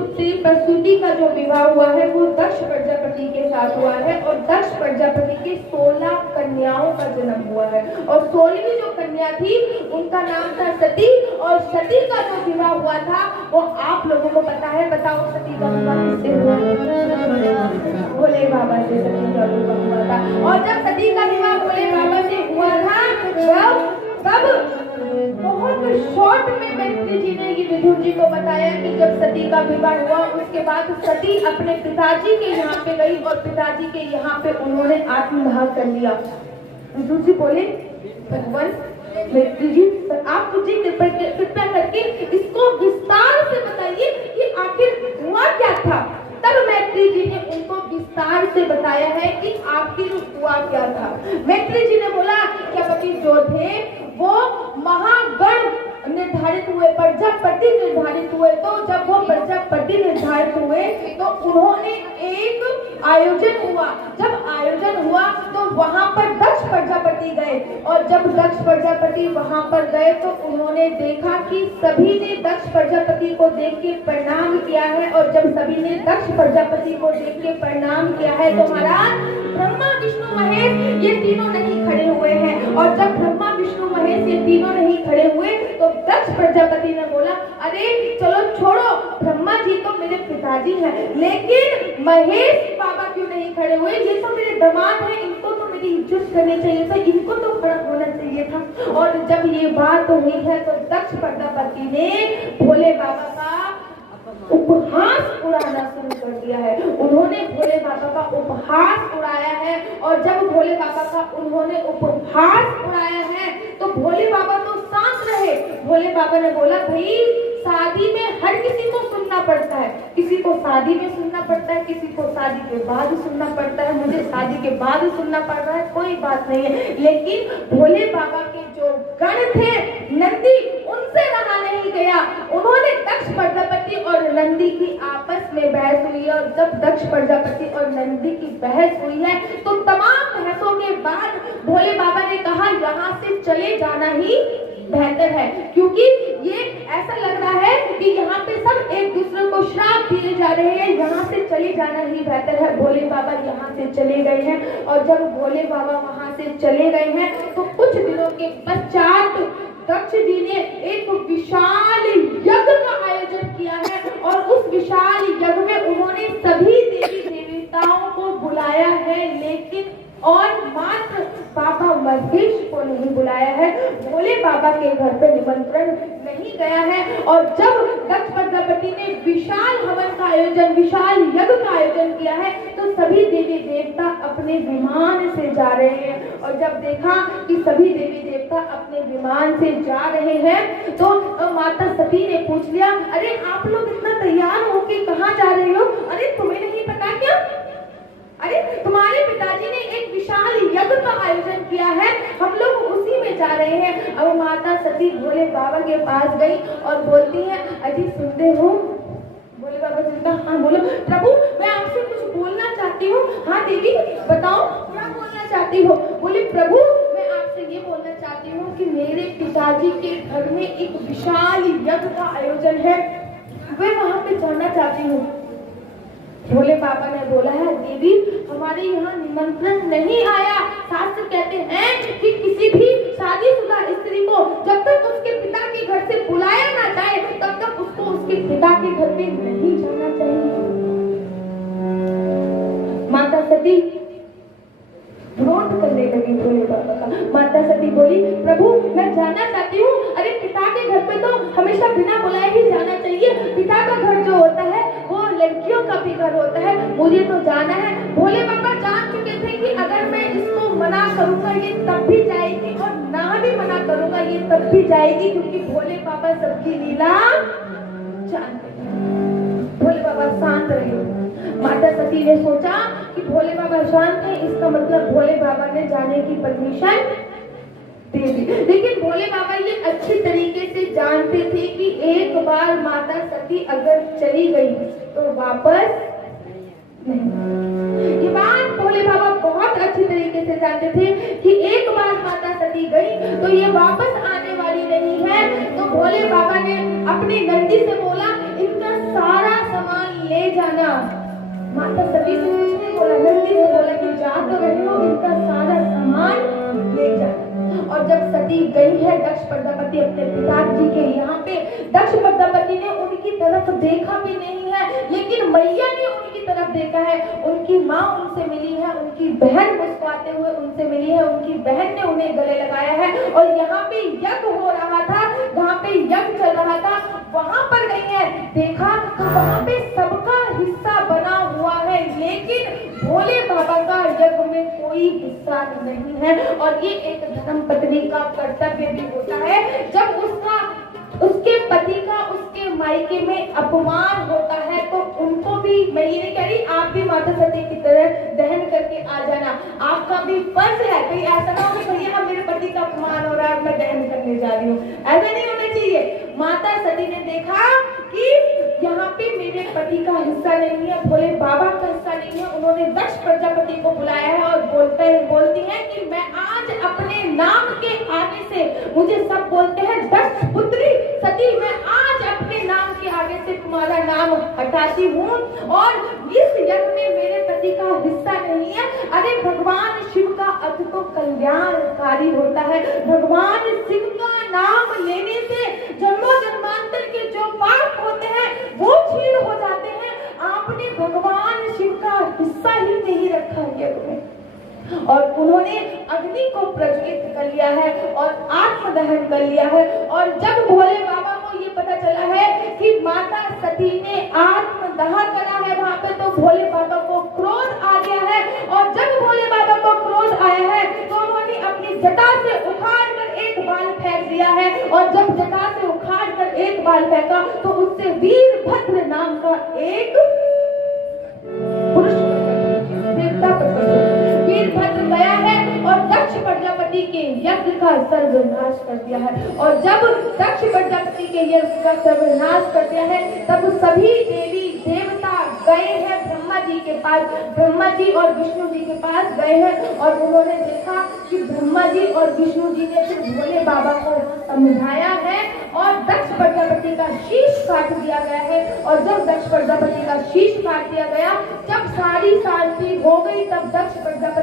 पुत्री प्रसूति का जो विवाह हुआ है वो दक्ष प्रजापति के साथ हुआ है और दक्ष प्रजापति के 16 कन्याओं का जन्म हुआ है और 16वीं जो कन्या थी उनका नाम था सती और सती का जो विवाह हुआ था वो आप लोगों को पता है। बताओ सती का विवाह किससे हुआ? भोले बाबा से सती का विवाह हुआ था। और जब सती का विवाह भोले बाबा से हुआ था तब बहुत शॉर्ट में मैत्री जी ने ये विदुर जी को बताया कि जब सती का विवाह हुआ उसके बाद सती अपने पिताजी के यहाँ पे गई और पिताजी के यहाँ पे उन्होंने आत्मदाह कर लिया। विदुर जी बोले भगवान मैत्री जी आप मुझे कृपया करके इसको विस्तार से बताइए कि आखिर हुआ क्या था। तब मैत्री जी ने उनको विस्तार से बताया है कि आखिर हुआ क्या था। मैत्री जी ने बोला प्रजापति जो थे वो महागण निर्धारित हुए, प्रजापति निर्धारित हुए। तो जब वो प्रजापति निर्धारित हुए तो उन्होंने एक आयोजन हुआ। जब आयोजन हुआ तो वहां पर दक्ष प्रजापति गए और जब दक्ष प्रजापति वहां पर गए तो उन्होंने देखा कि सभी ने दक्ष प्रजापति को देख के प्रणाम किया है और जब सभी ने दक्ष प्रजापति को देख के प्रणाम किया है तो महाराज ब्रह्मा विष्णु महेश ये तीनों नहीं खड़े हुए हैं और जब ब्रह्मा विष्णु महेश ये तीनों नहीं खड़े हुए तो दक्ष प्रजापति ने बोला अरे चलो छोड़ो, ब्रह्मा जी तो मेरे पिताजी हैं लेकिन महेश बाबा क्यों नहीं खड़े हुए? ये तो मेरे दामाद हैं, इनको तो मेरी इज्जत करनी चाहिए था, इनको तो खड़ा होना चाहिए था। और जब ये बात हुई है तो दक्ष प्रजापति ने भोले बाबा का उपहास उड़ाना शुरू कर दिया है। उन्होंने भोले बाबा का उपहास उड़ाया है और जब भोले बाबा का उन्होंने उपहास उड़ाया है तो भोले बाबा तो शांत रहे। भोले बाबा ने बोला भाई शादी में हर किसी को सुनना पड़ता है, किसी को शादी में सुनना पड़ता है, किसी को शादी के बाद सुनना पड़ता है, मुझे शादी के बाद सुनना पड़ रहा है, कोई बात नहीं है। लेकिन भोले बाबा के जो गण थे नंदी उनसे रहा नहीं गया। उन्होंने दक्ष प्रजापति और नंदी की आपस में बहस हुई और जब दक्ष प्रजापति और नंदी की बहस हुई है तो तमाम बहसों के बाद भोले बाबा ने कहा यहाँ से चले जाना ही बेहतर है, क्योंकि ये ऐसा लग रहा है कि यहाँ पे सब एक दूसरे को श्राप दिए जा रहे हैं, यहाँ से चले जाना ही बेहतर है। भोले बाबा यहाँ से चले गए हैं और जब भोले बाबा वहाँ से चले गए हैं तो कुछ दिनों के पश्चात दक्ष जी ने एक विशाल यज्ञ का आयोजन किया है और उस विशाल यज्ञ में उन्होंने सभी देवी देवताओं को बुलाया है लेकिन और मात्र बाबा महेश को नहीं बुलाया है। भोले बाबा के घर पे निमंत्रण नहीं गया है और जब दक्ष प्रजापति ने विशाल हवन का आयोजन, विशाल यज्ञ का आयोजन किया है तो सभी देवी देवता अपने विमान से जा रहे हैं और जब देखा कि सभी देवी देवता अपने विमान से जा रहे हैं तो माता सती ने पूछ लिया अरे आप लोग इतना तैयार होके कहाँ जा रहे हो? अरे तुम्हें नहीं पता क्या? अरे तुम्हारे पिताजी ने एक विशाल यज्ञ का आयोजन किया है, हम लोग उसी में जा रहे हैं। अब माता सती भोले बाबा के पास गई और बोलती है अजी सुनते हो? भोले बाबा से कहा हाँ बोलो। प्रभु मैं आपसे कुछ बोलना चाहती हूँ। हाँ देवी बताओ क्या बोलना चाहती हो? बोले प्रभु मैं आपसे ये बोलना चाहती हूँ कि मेरे पिताजी के घर में एक विशाल यज्ञ का आयोजन है, मैं वहाँ पे जाना चाहती हूँ। भोले बाबा ने बोला है देवी हमारे यहाँ निमंत्रण नहीं आया। शास्त्र कहते हैं कि किसी भी शादीशुदा स्त्री को जब तक उसके पिता के घर से बुलाया ना जाए तब तक उसको उसके पिता के घर में नहीं जाना चाहिए। माता सती विरोध करने लगी भोले बाबा का। माता सती बोली प्रभु मैं जाना चाहती हूँ। अरे पिता के घर पे तो हमेशा बिना बुलाए ही जाना चाहिए। पिता का घर जो होता है वो लड़कियों का भी घर होता है, मुझे तो जाना है। भोले बाबा जान चुके थे कि अगर मैं इसको मना करूंगा ये तब भी जाएगी और ना भी मना करूंगा ये तब भी जाएगी, क्योंकि भोले बाबा सबकी लीला जानते हैं। भोले बाबा शांत रहे। माता सती ने सोचा कि भोले बाबा शांत है, इसका मतलब भोले बाबा ने जाने की परमिशन दे दी। लेकिन भोले बाबा ये अच्छी तरीके से जानते थे कि एक बार माता सती अगर चली गई तो वापस नहीं। ये बात भोले बाबा बहुत अच्छी तरीके से जानते थे कि एक बार माता सती गई तो ये वापस आने वाली नहीं है। तो भोले बाबा ने अपनी नंदी से बोला इनका सारा सामान माता सती से कुछ नहीं बोला, नंदी से बोला कि जा तो रहे हो, इनका सारा सामान ले जाना। और जब सती गई है दक्ष प्रजापति अपने पिताजी के यहाँ पे, दक्ष प्रजापति ने उनकी तरफ देखा भी नहीं है, लेकिन मैया ने उनकी तरफ देखा है। उनकी माँ उनसे मिली है, उनकी बहन मुस्कुराते हुए उनसे मिली है, उनकी बहन ने उन्हें गले लगाया है। और यहाँ पे यज्ञ हो रहा था, जहाँ पे यज्ञ चल रहा था, वहां पर गई है, देखा तो वहां पे सबका हिस्सा बना हुआ है, लेकिन भोले बाबा का यज्ञ में कोई हिस्सा नहीं है। और ये एक धर्म पत्नी का कर्तव्य भी होता है, जब उसके पति का उसके मायके में अपमान होता है तो उनको भी, मैं ये नहीं कह रही आप भी माता सती की तरह दहन करके आ जाना, आपका भी फर्ज है। कहीं ऐसा ना हो कि भैया मेरे पति का अपमान हो रहा है, मैं दहन करने जा रही हूँ, ऐसा नहीं होना चाहिए। माता सती ने देखा कि यहाँ पे मेरे पति का हिस्सा नहीं है, भोले बाबा का हिस्सा नहीं है। उन्होंने दक्ष प्रजापति को बुलाया है और बोलती है कि मैं आज अपने नाम के आगे से, मुझे सब बोलते हैं दक्ष पुत्री सती, मैं आज अपने नाम के आगे से तुम्हारा नाम हटाती हूँ और इस यज्ञ में मेरे पति का हिस्सा नहीं है। अरे भगवान शिव का अर्थ तो कल्याणकारी होता है, भगवान शिव का नाम लेने से जन्मों जन्मांतर के जो पाप होते हैं वो छीन हो जाते हैं। आपने भगवान शिव का हिस्सा ही नहीं रखा यज्ञ में। और उन्होंने अग्नि को प्रज्वलित कर लिया है और आत्मदहन कर लिया है। और जब भोले बाबा को ये पता चला है कि माता सती ने आत्मदाह करा है वहां पे, तो भोले बाबा को क्रोध आ गया है। और जब भोले बाबा को क्रोध आया है तो उन्होंने अपनी जटा से उखाड़ कर एक बाल फेंक दिया है। और जब जटा से उखाड़ कर एक बाल फेंका तो उससे वीरभद्र नाम का एक पुरुष देवता प्रकट हुआ। वीरभद्र गया है और दक्ष प्रजापति के यज्ञ का सर्वनाश कर दिया है। और जब दक्ष प्रजापति के यज्ञ का सर्वनाश कर दिया है तब सभी देवी देवता गए हैं ब्रह्मा जी के पास, ब्रह्मा जी और विष्णु जी के पास गए हैं। और उन्होंने देखा कि ब्रह्मा जी और विष्णु जी ने फिर भोले बाबा को समझाया है और दक्ष प्रजापति का शीश काट दिया गया है। और जब दक्ष प्रजापति का शीश काट दिया गया, जब सारी शांति हो गई, तब दक्ष प्रजापति